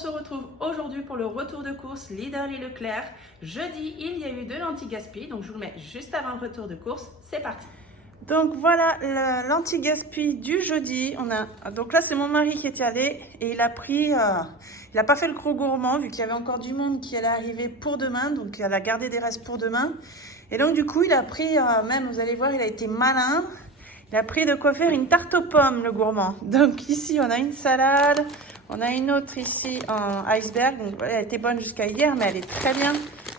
se retrouve aujourd'hui pour le retour de course Lidl et Leclerc. Jeudi, il y a eu de l'anti-gaspi, donc je vous le mets juste avant le retour de course. C'est parti. Donc voilà l'anti-gaspi du jeudi. Donc là, c'est mon mari qui était allé et il a pris... il n'a pas fait le gros gourmand vu qu'il y avait encore du monde qui allait arriver pour demain. Donc il a gardé des restes pour demain. Et donc du coup, il a pris, même vous allez voir, il a été malin. Il a pris de quoi faire une tarte aux pommes, le gourmand. Donc ici, on a une salade. On a une autre ici en iceberg. Donc elle était bonne jusqu'à hier, mais elle est très bien.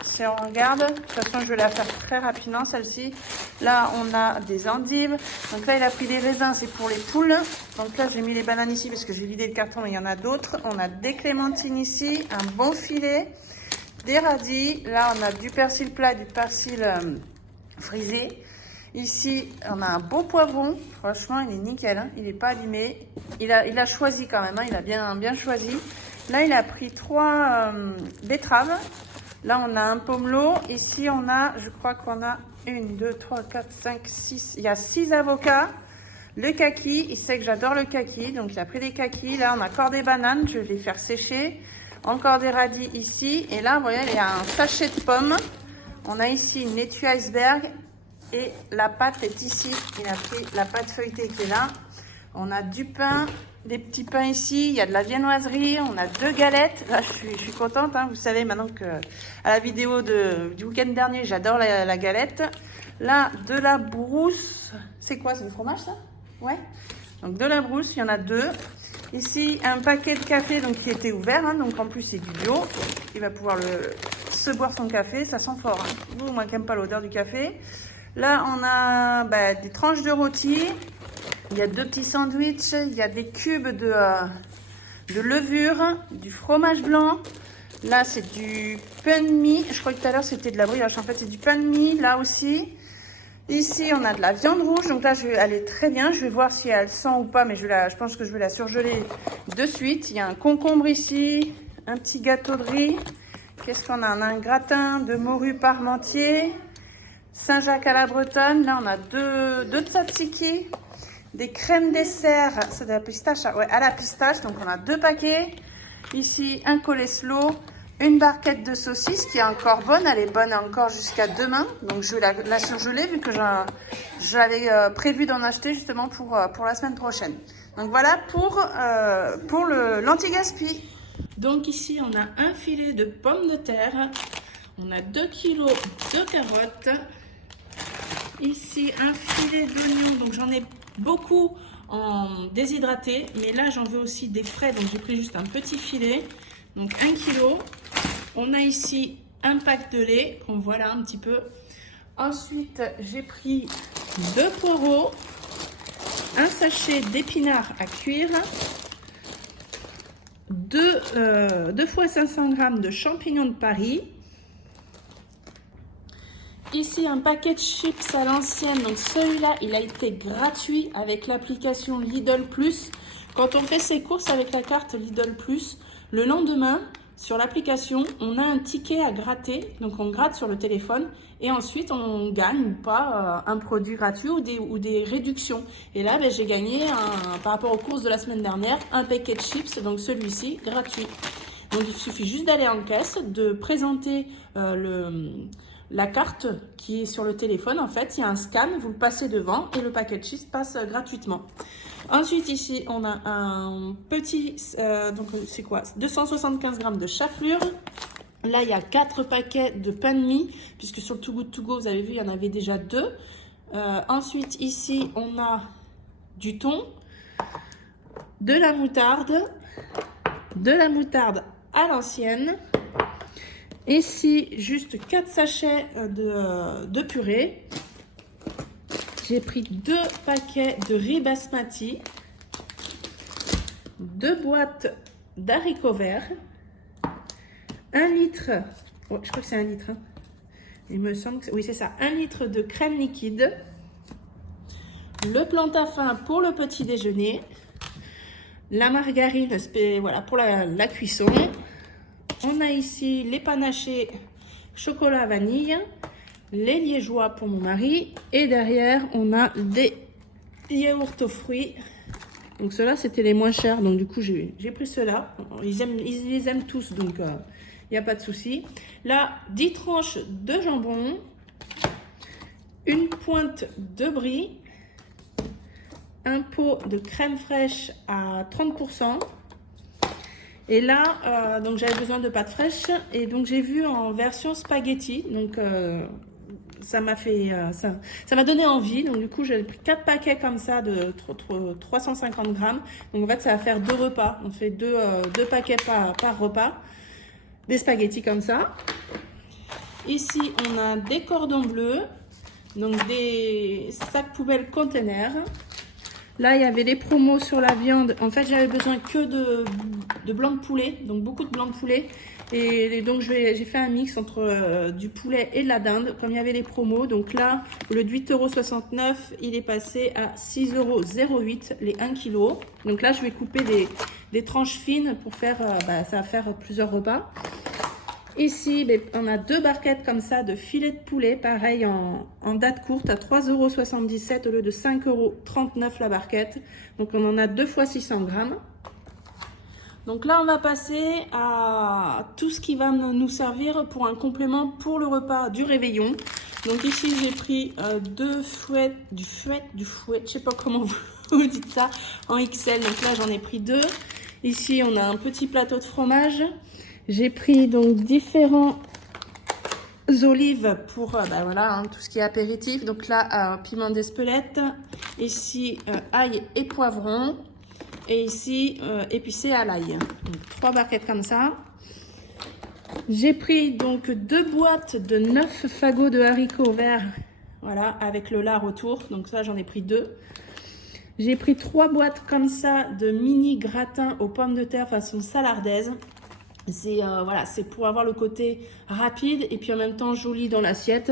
Si on regarde, de toute façon, je vais la faire très rapidement, celle-ci. Là, on a des endives. Donc là, il a pris des raisins, c'est pour les poules. Donc là, j'ai mis les bananes ici parce que j'ai vidé le carton, mais il y en a d'autres. On a des clémentines ici, un bon filet, des radis. Là, on a du persil plat, du persil frisé. Ici, on a un beau poivron. Franchement, il est nickel, hein. Il n'est pas abîmé. Il a choisi quand même, hein. Il a bien choisi. Là, il a pris 3 betteraves. Là, on a un pomelo. Ici, on a, je crois qu'on a 1, 2, 3, 4, 5, 6. Il y a 6 avocats. Le kaki, il sait que j'adore le kaki. Donc, il a pris des kakis. Là, on a encore des bananes. Je vais les faire sécher. Encore des radis ici. Et là, vous voyez, il y a un sachet de pommes. On a ici une laitue iceberg. Et la pâte est ici. Il a pris la pâte feuilletée qui est là. On a du pain, des petits pains ici. Il y a de la viennoiserie. On a 2 galettes. Là, je suis contente, hein. Vous savez maintenant que à la vidéo du week-end dernier, j'adore la galette. Là, de la brousse. C'est quoi? C'est du fromage, ça? Ouais. Donc, de la brousse, il y en a 2. Ici, un paquet de café donc, qui était ouvert. Hein. Donc, en plus, c'est du bio. Il va pouvoir se boire son café. Ça sent fort. Hein. Vous, moi qui n'aime pas l'odeur du café. Là, on a des tranches de rôti. Il y a 2 petits sandwichs. Il y a des cubes de levure, du fromage blanc. Là, c'est du pain de mie. Je crois que tout à l'heure, c'était de la brioche. En fait, c'est du pain de mie, là aussi. Ici, on a de la viande rouge. Donc là, elle est très bien. Je vais voir si elle sent ou pas, mais je pense que je vais la surgeler de suite. Il y a un concombre ici, un petit gâteau de riz. Qu'est-ce qu'on a? On a un gratin de morue parmentier. Saint-Jacques à la bretonne. Là, on a 2 tzatziki, des crèmes dessert, c'est de la pistache, ouais, à la pistache. Donc, on a 2 paquets. Ici, un coleslaw, une barquette de saucisse qui est encore bonne. Elle est bonne encore jusqu'à demain. Donc, je vais la surgeler vu que j'avais prévu d'en acheter justement pour la semaine prochaine. Donc, voilà pour l'anti-gaspi. Donc, ici, on a un filet de pommes de terre. On a 2 kilos de carottes. Ici, un filet d'oignons. Donc, j'en ai beaucoup en déshydraté. Mais là, j'en veux aussi des frais. Donc, j'ai pris juste un petit filet. Donc, 1 kilo. On a ici un pack de lait. On voit là un petit peu. Ensuite, j'ai pris 2 poireaux. Un sachet d'épinards à cuire. 2 fois 500 g de champignons de Paris. Ici, un paquet de chips à l'ancienne. Donc, celui-là, il a été gratuit avec l'application Lidl Plus. Quand on fait ses courses avec la carte Lidl Plus, le lendemain, sur l'application, on a un ticket à gratter. Donc, on gratte sur le téléphone et ensuite, on gagne ou pas un produit gratuit ou des réductions. Et là, j'ai gagné, par rapport aux courses de la semaine dernière, un paquet de chips. Donc, celui-ci, gratuit. Donc, il suffit juste d'aller en caisse, de présenter la carte qui est sur le téléphone. En fait, il y a un scan, vous le passez devant et le paquet de chips passe gratuitement. Ensuite, ici, on a un petit, donc c'est quoi? 275 g de chapelure. Là, il y a 4 paquets de pain de mie, puisque sur le Too Good To Go, vous avez vu, il y en avait déjà 2. Ensuite, ici, on a du thon, de la moutarde à l'ancienne. Ici, juste 4 sachets de purée. J'ai pris 2 paquets de riz basmati, 2 boîtes d'haricots verts, 1 litre, oh, je crois que c'est 1 litre, hein. Il me semble que oui, c'est ça, 1 litre de crème liquide, le plantain pour le petit déjeuner, la margarine, voilà, pour la cuisson. On a ici les panachés chocolat vanille, les liégeois pour mon mari. Et derrière, on a des yaourts aux fruits Donc ceux-là, c'était les moins chers. Donc du coup, j'ai pris ceux-là. Ils les aiment tous, donc il n'y a pas de souci. Là, 10 tranches de jambon, une pointe de brie, un pot de crème fraîche à 30%. Et là, donc j'avais besoin de pâte fraîche et donc j'ai vu en version spaghetti. Donc ça m'a fait, ça m'a donné envie. Donc du coup, j'ai pris 4 paquets comme ça de 350 grammes. Donc en fait, ça va faire 2 repas. On fait deux paquets par repas. Des spaghettis comme ça. Ici, on a des cordons bleus. Donc des sacs poubelles containers. Là, il y avait des promos sur la viande. En fait, j'avais besoin que de blanc de poulet, donc beaucoup de blanc de poulet. Et donc, j'ai fait un mix entre du poulet et de la dinde, comme il y avait des promos. Donc là, au lieu de 8,69 €, il est passé à 6,08 € les 1 kg. Donc là, je vais couper des tranches fines pour faire, ça va faire plusieurs repas. Ici, on a 2 barquettes comme ça de filets de poulet, pareil en date courte à 3,77 € au lieu de 5,39 € la barquette. Donc on en a 2 fois 600 grammes. Donc là, on va passer à tout ce qui va nous servir pour un complément pour le repas du réveillon. Donc ici, j'ai pris 2 fouettes, du fouet, je sais pas comment vous dites ça, en XL. Donc là, j'en ai pris 2. Ici, on a un petit plateau de fromage. J'ai pris donc différents olives pour voilà, hein, tout ce qui est apéritif. Donc là, piment d'Espelette. Ici, ail et poivron. Et ici, épicé à l'ail. 3 barquettes comme ça. J'ai pris donc 2 boîtes de 9 fagots de haricots verts. Voilà, avec le lard autour. Donc ça, j'en ai pris 2. J'ai pris 3 boîtes comme ça de mini gratins aux pommes de terre façon salardaise. C'est voilà, c'est pour avoir le côté rapide et puis en même temps joli dans l'assiette.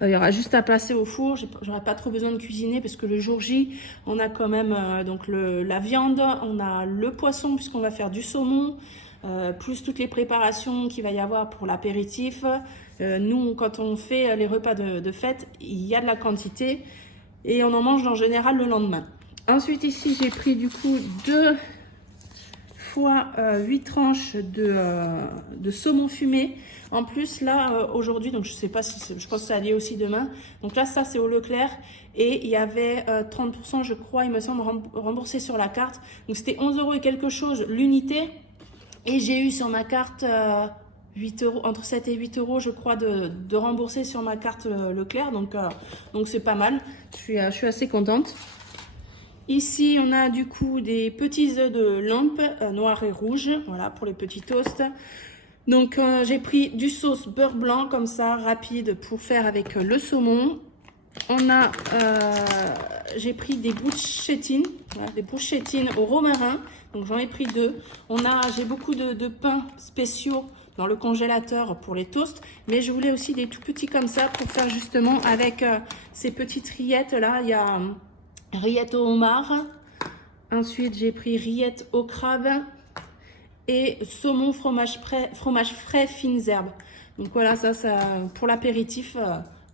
Il y aura juste à passer au four. J'aurai pas trop besoin de cuisiner parce que le jour J, on a quand même donc la viande, on a le poisson puisqu'on va faire du saumon, plus toutes les préparations qu'il va y avoir pour l'apéritif. Nous, quand on fait les repas de fête, il y a de la quantité et on en mange en général le lendemain. Ensuite ici, j'ai pris du coup 2 fois 8 tranches de saumon fumé. En plus là aujourd'hui, donc je sais pas si je pense que ça allait aussi demain. Donc là ça c'est au Leclerc et il y avait 30% je crois, il me semble, remboursé sur la carte. Donc c'était 11 € et quelque chose l'unité et j'ai eu sur ma carte 8 €, entre 7 et 8 € je crois de rembourser sur ma carte Leclerc. Donc c'est pas mal, je suis assez contente. Ici, on a du coup des petits œufs de lampe noirs et rouges, voilà, pour les petits toasts. Donc, j'ai pris du sauce beurre blanc, comme ça, rapide, pour faire avec le saumon. J'ai pris des brochettines, voilà, des brochettines au romarin, donc j'en ai pris 2. J'ai beaucoup de pains spéciaux dans le congélateur pour les toasts, mais je voulais aussi des tout petits comme ça pour faire justement avec ces petites rillettes là. Il y a rillettes au homard, ensuite j'ai pris rillettes au crabe et saumon fromage frais fines herbes. Donc voilà, ça pour l'apéritif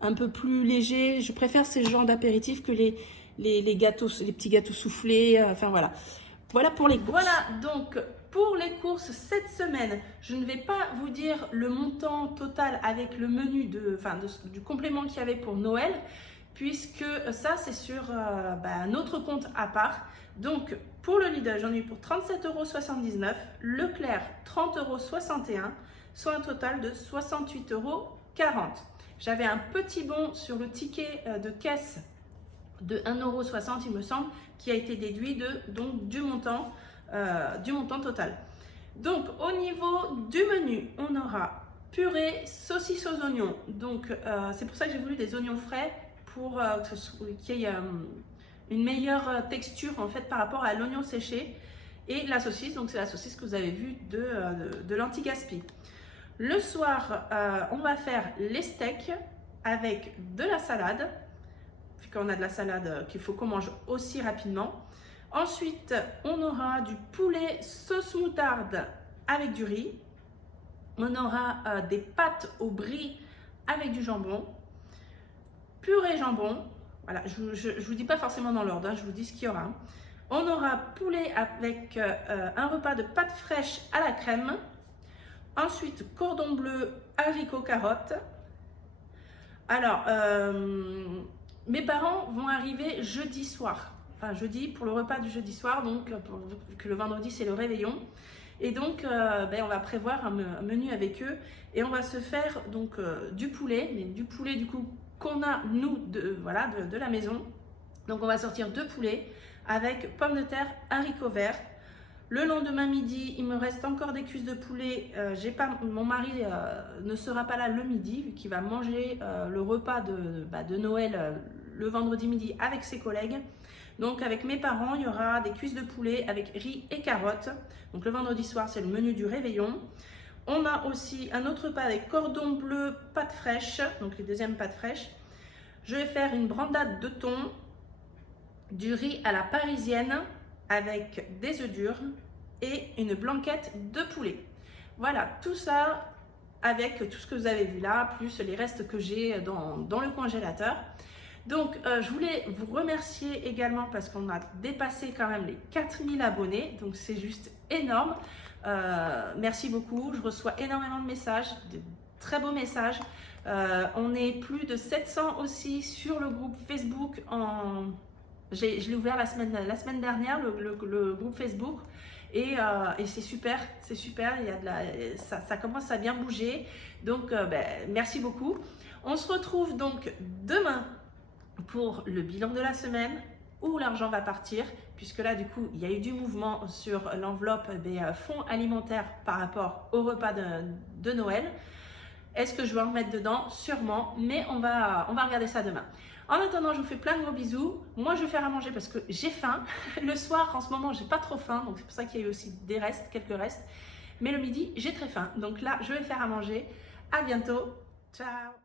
un peu plus léger. Je préfère ces genres d'apéritifs que les gâteaux, les petits gâteaux soufflés. Enfin voilà. Voilà pour les courses. Voilà donc pour les courses cette semaine. Je ne vais pas vous dire le montant total avec le menu du complément qu'il y avait pour Noël, puisque ça c'est sur un autre compte à part. Donc pour le Lidl, j'en ai eu pour 37,79 €, Leclerc 30,61 €, soit un total de 68,40 €. J'avais un petit bon sur le ticket de caisse de 1,60 € il me semble, qui a été déduit du montant total. Donc au niveau du menu, on aura purée, saucisses aux oignons. Donc c'est pour ça que j'ai voulu des oignons frais pour qu'il y ait une meilleure texture en fait par rapport à l'oignon séché. Et la saucisse, donc c'est la saucisse que vous avez vue de l'anti-gaspi. Le soir, on va faire les steaks avec de la salade, puisqu'on a de la salade qu'il faut qu'on mange aussi rapidement. Ensuite, on aura du poulet sauce moutarde avec du riz. On aura des pâtes au brie avec du jambon. Purée jambon. Voilà, je ne vous dis pas forcément dans l'ordre, hein, je vous dis ce qu'il y aura. On aura poulet avec un repas de pâtes fraîches à la crème. Ensuite, cordon bleu, haricots, carottes. Alors, mes parents vont arriver jeudi soir. Enfin, jeudi pour le repas du jeudi soir, donc que le vendredi c'est le réveillon. Et donc, on va prévoir un menu avec eux et on va se faire donc du poulet, mais du poulet du coup qu'on a nous de la maison. Donc, on va sortir 2 poulets avec pommes de terre, haricots verts. Le lendemain midi, il me reste encore des cuisses de poulet. Mon mari ne sera pas là le midi vu qu'il va manger le repas de Noël le vendredi midi avec ses collègues. Donc avec mes parents, il y aura des cuisses de poulet avec riz et carottes. Donc le vendredi soir, c'est le menu du réveillon. On a aussi un autre repas avec cordon bleu, pâtes fraîches, donc les deuxièmes pâtes fraîches. Je vais faire une brandade de thon, du riz à la parisienne avec des œufs durs et une blanquette de poulet. Voilà, tout ça avec tout ce que vous avez vu là, plus les restes que j'ai dans le congélateur. Donc, je voulais vous remercier également parce qu'on a dépassé quand même les 4000 abonnés, donc c'est juste énorme. Merci beaucoup, je reçois énormément de messages, de très beaux messages. On est plus de 700 aussi sur le groupe Facebook. Je l'ai ouvert la semaine dernière, le groupe Facebook. Et c'est super, c'est super, ça commence à bien bouger. Donc, merci beaucoup. On se retrouve donc demain pour le bilan de la semaine où l'argent va partir, puisque là du coup il y a eu du mouvement sur l'enveloppe des fonds alimentaires par rapport au repas de Noël. Est-ce que je vais en remettre dedans? Sûrement, mais on va regarder ça demain. En attendant, je vous fais plein de gros bisous. Moi je vais faire à manger parce que j'ai faim. Le soir en ce moment j'ai pas trop faim, donc c'est pour ça qu'il y a eu aussi des restes, quelques restes. Mais le midi j'ai très faim, donc là je vais faire à manger. À bientôt, ciao.